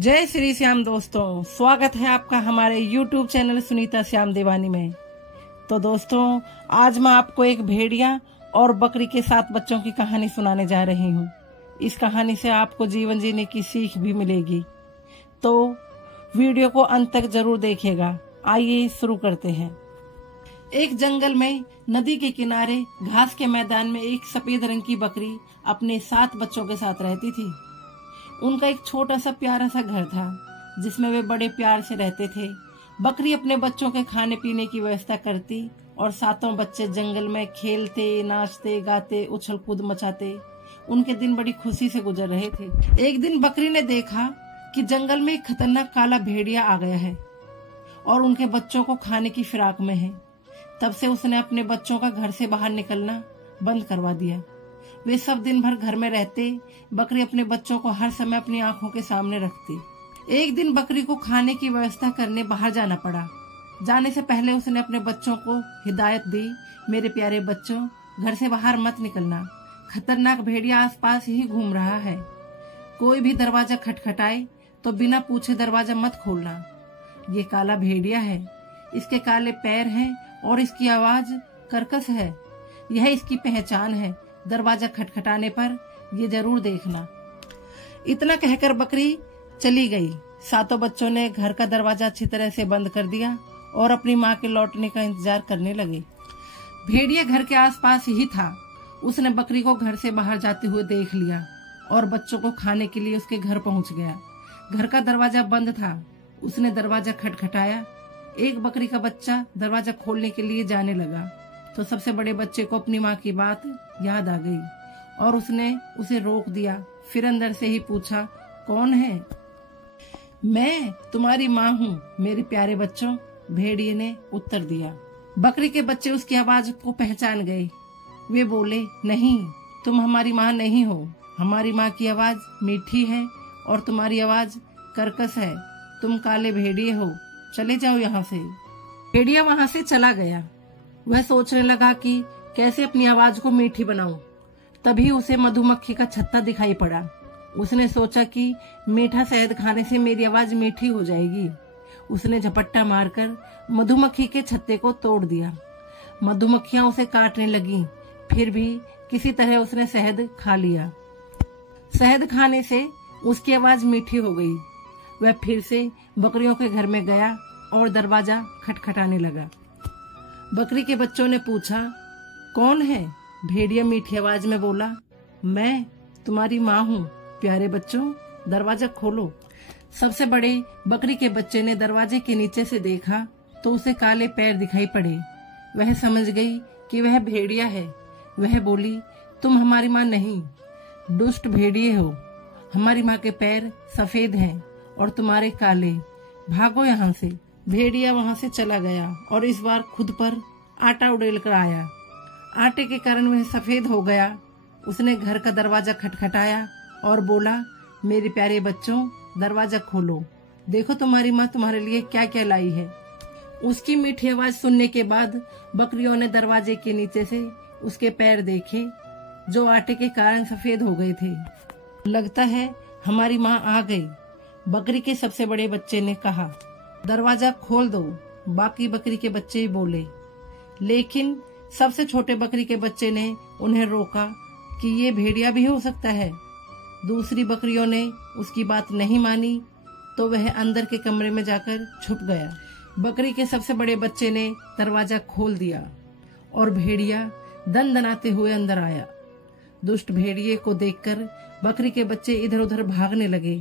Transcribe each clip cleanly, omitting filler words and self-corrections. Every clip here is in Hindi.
जय श्री श्याम दोस्तों, स्वागत है आपका हमारे YouTube चैनल सुनीता श्याम देवानी में। तो दोस्तों, आज मैं आपको एक भेड़िया और बकरी के 7 बच्चों की कहानी सुनाने जा रही हूँ। इस कहानी से आपको जीवन जीने की सीख भी मिलेगी, तो वीडियो को अंत तक जरूर देखिएगा। आइए शुरू करते हैं। एक जंगल में नदी के किनारे घास के मैदान में एक सफेद रंग की बकरी अपने 7 बच्चों के साथ रहती थी। उनका एक छोटा सा प्यारा सा घर था जिसमें वे बड़े प्यार से रहते थे। बकरी अपने बच्चों के खाने पीने की व्यवस्था करती और 7 बच्चे जंगल में खेलते, नाचते, गाते, उछल कूद मचाते। उनके दिन बड़ी खुशी से गुजर रहे थे। एक दिन बकरी ने देखा कि जंगल में एक खतरनाक काला भेड़िया आ गया है और उनके बच्चों को खाने की फिराक में है। तब से उसने अपने बच्चों का घर से बाहर निकलना बंद करवा दिया। वे सब दिन भर घर में रहते। बकरी अपने बच्चों को हर समय अपनी आंखों के सामने रखती। एक दिन बकरी को खाने की व्यवस्था करने बाहर जाना पड़ा। जाने से पहले उसने अपने बच्चों को हिदायत दी, मेरे प्यारे बच्चों, घर से बाहर मत निकलना। खतरनाक भेड़िया आसपास ही घूम रहा है। कोई भी दरवाजा खटखटाए तो बिना पूछे दरवाजा मत खोलना। ये काला भेड़िया है, इसके काले पैर हैं और इसकी आवाज कर्कश है। यह इसकी पहचान है। दरवाजा खटखटाने पर ये जरूर देखना। इतना कहकर बकरी चली गई। 7 बच्चों ने घर का दरवाजा अच्छी तरह से बंद कर दिया और अपनी माँ के लौटने का इंतजार करने लगे। भेड़िया घर के आसपास ही था। उसने बकरी को घर से बाहर जाते हुए देख लिया और बच्चों को खाने के लिए उसके घर पहुंच गया। घर का दरवाजा बंद था। उसने दरवाजा खटखटाया। एक बकरी का बच्चा दरवाजा खोलने के लिए जाने लगा तो सबसे बड़े बच्चे को अपनी माँ की बात याद आ गई और उसने उसे रोक दिया। फिर अंदर से ही पूछा, कौन है? मैं तुम्हारी माँ हूँ मेरे प्यारे बच्चों, भेड़िए ने उत्तर दिया। बकरी के बच्चे उसकी आवाज को पहचान गए। वे बोले, नहीं, तुम हमारी माँ नहीं हो। हमारी माँ की आवाज मीठी है और तुम्हारी आवाज कर्कश है। तुम काले भेड़िए हो, चले जाओ यहाँ से। भेड़िया वहाँ से चला गया। वह सोचने लगा कि कैसे अपनी आवाज को मीठी बनाऊं। तभी उसे मधुमक्खी का छत्ता दिखाई पड़ा। उसने सोचा कि मीठा शहद खाने से मेरी आवाज मीठी हो जाएगी। उसने झपट्टा मारकर मधुमक्खी के छत्ते को तोड़ दिया। मधुमक्खियां उसे काटने लगीं। फिर भी किसी तरह उसने शहद खा लिया। शहद खाने से उसकी आवाज मीठी हो गई। वह फिर से बकरियों के घर में गया और दरवाजा खटखटाने लगा। बकरी के बच्चों ने पूछा, कौन है? भेड़िया मीठी आवाज में बोला, मैं तुम्हारी माँ हूँ। प्यारे बच्चों, दरवाजा खोलो। सबसे बड़े बकरी के बच्चे ने दरवाजे के नीचे से देखा तो उसे काले पैर दिखाई पड़े। वह समझ गई कि वह भेड़िया है। वह बोली, तुम हमारी माँ नहीं, दुष्ट भेड़िए हो। हमारी माँ के पैर सफेद हैं और तुम्हारे काले। भागो यहाँ से। भेड़िया वहाँ से चला गया और इस बार खुद पर आटा उड़ेल कर आया। आटे के कारण वह सफेद हो गया। उसने घर का दरवाजा खटखटाया और बोला, मेरे प्यारे बच्चों, दरवाजा खोलो। देखो तुम्हारी माँ तुम्हारे लिए क्या क्या लाई है। उसकी मीठी आवाज सुनने के बाद बकरियों ने दरवाजे के नीचे से उसके पैर देखे जो आटे के कारण सफेद हो गए थे। लगता है हमारी माँ आ गई, बकरी के सबसे बड़े बच्चे ने कहा। दरवाजा खोल दो, बाकी बकरी के बच्चे बोले। लेकिन सबसे छोटे बकरी के बच्चे ने उन्हें रोका कि ये भेड़िया भी हो सकता है। दूसरी बकरियों ने उसकी बात नहीं मानी तो वह अंदर के कमरे में जाकर छुप गया। बकरी के सबसे बड़े बच्चे ने दरवाजा खोल दिया और भेड़िया दनदनाते हुए अंदर आया। दुष्ट भेड़िए को देखकर बकरी के बच्चे इधर उधर भागने लगे,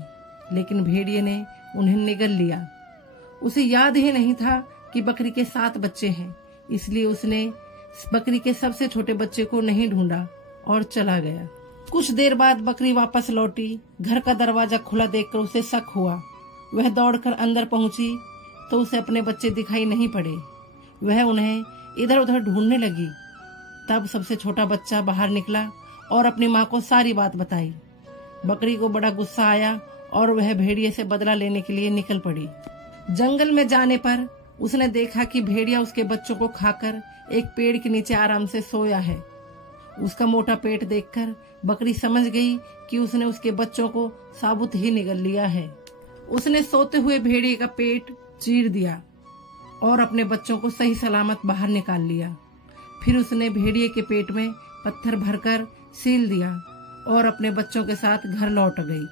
लेकिन भेड़िए ने उन्हें निगल लिया। उसे याद ही नहीं था कि बकरी के 7 बच्चे हैं, इसलिए उसने बकरी के सबसे छोटे बच्चे को नहीं ढूंढा और चला गया। कुछ देर बाद बकरी वापस लौटी। घर का दरवाजा खुला देखकर उसे शक हुआ। वह दौड़कर अंदर पहुंची तो उसे अपने बच्चे दिखाई नहीं पड़े। वह उन्हें इधर उधर ढूंढने लगी। तब सबसे छोटा बच्चा बाहर निकला और अपनी माँ को सारी बात बताई। बकरी को बड़ा गुस्सा आया और वह भेड़िए से बदला लेने के लिए निकल पड़ी। जंगल में जाने पर उसने देखा कि भेड़िया उसके बच्चों को खाकर एक पेड़ के नीचे आराम से सोया है। उसका मोटा पेट देखकर बकरी समझ गई कि उसने उसके बच्चों को साबुत ही निगल लिया है। उसने सोते हुए भेड़िए का पेट चीर दिया और अपने बच्चों को सही सलामत बाहर निकाल लिया। फिर उसने भेड़िए के पेट में पत्थर भरकर सील दिया और अपने बच्चों के साथ घर लौट गई।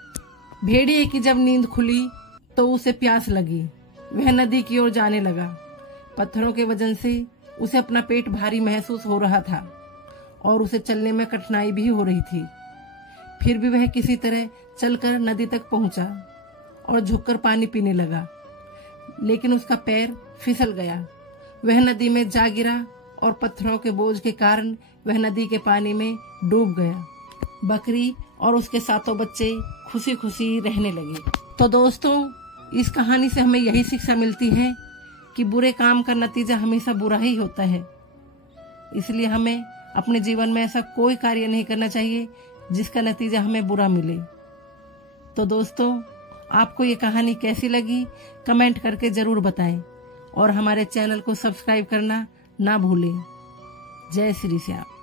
भेड़िए की जब नींद खुली तो उसे प्यास लगी। वह नदी की ओर जाने लगा। पत्थरों के वजन से उसे अपना पेट भारी महसूस हो रहा था और उसे चलने में कठिनाई भी हो रही थी। फिर भी वह किसी तरह चलकर नदी तक पहुंचा और झुककर पानी पीने लगा, लेकिन उसका पैर फिसल गया। वह नदी में जा गिरा और पत्थरों के बोझ के कारण वह नदी के पानी में डूब गया। बकरी और उसके सातों बच्चे खुशी खुशी रहने लगे। तो दोस्तों, इस कहानी से हमें यही शिक्षा मिलती है कि बुरे काम का नतीजा हमेशा बुरा ही होता है। इसलिए हमें अपने जीवन में ऐसा कोई कार्य नहीं करना चाहिए जिसका नतीजा हमें बुरा मिले। तो दोस्तों, आपको ये कहानी कैसी लगी कमेंट करके जरूर बताएं और हमारे चैनल को सब्सक्राइब करना ना भूलें। जय श्री श्याम।